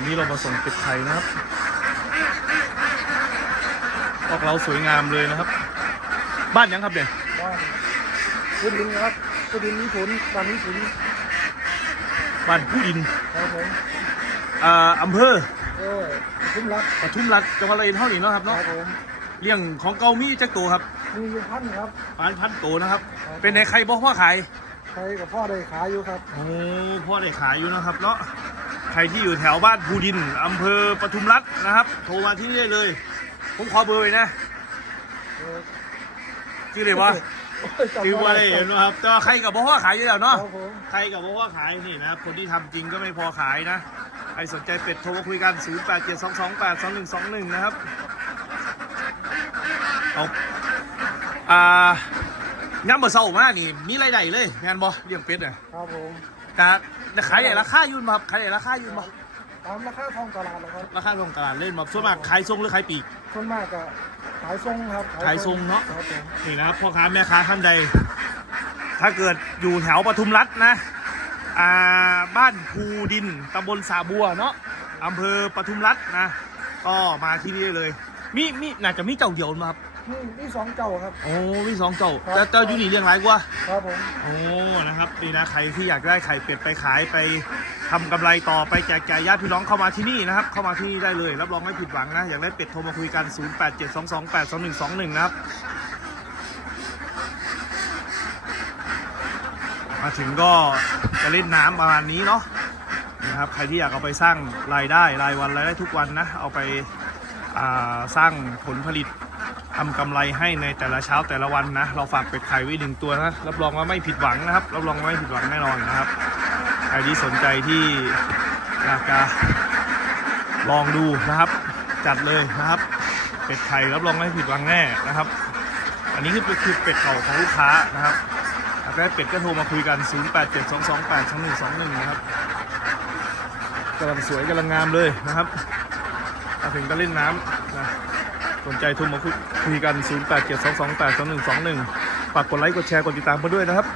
วันนี้เรามาส่งเป็ดไข่นะครับออกเราสวยงามเลยนะครับ บ้านยังครับเนี่ยบ้านผู้ดินครับผู้ดินมีผลบ้านมีผลบ้านผู้ดินครับผมอ่าอำเภอเออคุ้มรักปทุมรัฐจังหวัดระยองเท่านี้เนาะครับคเนาะรับผมเลี้ยงของเกามีจักตัวครับมีอยู่พันครับ ปานพันตัวนะครับ ครับ เป็นในใครบอกพ่อขาย ใครกับพ่อได้ขายอยู่ครับโอ้พ่อได้ขายอยู่นะครับเนาะ ใครที่อยู่แถวบ้านภูดินอำเภอปทุมรัฐนะครับ โทรมาที่นี่ได้เลย ผมขอเบอร์ไว้นะชื่อเลยว่าคือว่าได้เห็นนะครับแต่ว่าใครกับพ่อขายอยู่แล้วเนาะครับผมใครกับพ่อขายนี่นะครับคนที่ทำจริงก็ไม่พอขายนะใครสนใจเป็ดโทรมาคุยกัน 0 8 7 2 2 8 2 1 2 1 นะครับเอาอ่าย้ำเบอร์เศร้ามากนี่มีรายได้เลยงานบอเลี้ยงเป็ดอะครับผม แต่แต่ขายใหญ่ราคาอยุ่นมาครับขายใหญ่ราคาอยุ่นมาตามราคาทองตลาดเลยครับราคาลงตลาดเล่นมาส่วนมากขายทรงหรือขายปลีก ส่วนมากก็ขายทรงครับขายทรงเนอะครับผมนี่นะครับพ่อค้าแม่ค้าท่านใด ถ้าเกิดอยู่แถวปทุมรัฐนะอ่าบ้านภูดินตำบลสาบัวเนาะอำเภอปทุมรัฐนะ ก็มาที่นี่ได้เลย มีมีน่าจะมีเจ้าเดียวมาครับ นี่นี่สองเจ้าครับ โอ้มีสองเจ้าครับ แต่เจ้าอยู่นี่เลี้ยงไรกว่า ครับผมโอ้นะครับนี่นะใครที่อยากได้ไข่เป็ดไปขายไปทำกำไรต่อไปแจกจ่ายญาติพี่น้องเข้ามาที่นี่นะครับ เข้ามาที่นี่ได้เลยรับรองไม่ผิดหวังนะ อยากได้เป็ดโทรมาคุยกัน 0872282121 นะครับ มาถึงก็จะเล่นน้ำประมาณนี้เนาะนะครับใครที่อยากเอาไปสร้างรายได้รายวันรายได้ทุกวันนะ เอาไปอ่าสร้างผลผลิต ทำกำไรให้ในแต่ละเช้าแต่ละวันนะ เราฝากเป็ดไข่ไว้หนึ่งตัวนะรับรองว่าไม่ผิดหวังนะครับรับรองว่าไม่ผิดหวังแน่นอนนะครับใครที่สนใจที่อยากจะลองดูนะครับ จัดเลยนะครับ เป็ดไข่รับรองไม่ผิดหวังแน่นะครับ อันนี้คือคือเป็ดเก่าของลูกค้านะครับอยากได้เป็ดก็โทรมาคุยกัน 0872282121 นะครับกำลังสวยกำลังงามเลยนะครับมาถึงก็เล่นน้ำนะ สนใจทุนมาคุยคุยกัน 0872282121ฝากกดไลค์กดแชร์กดติดตามมาด้วยนะครับ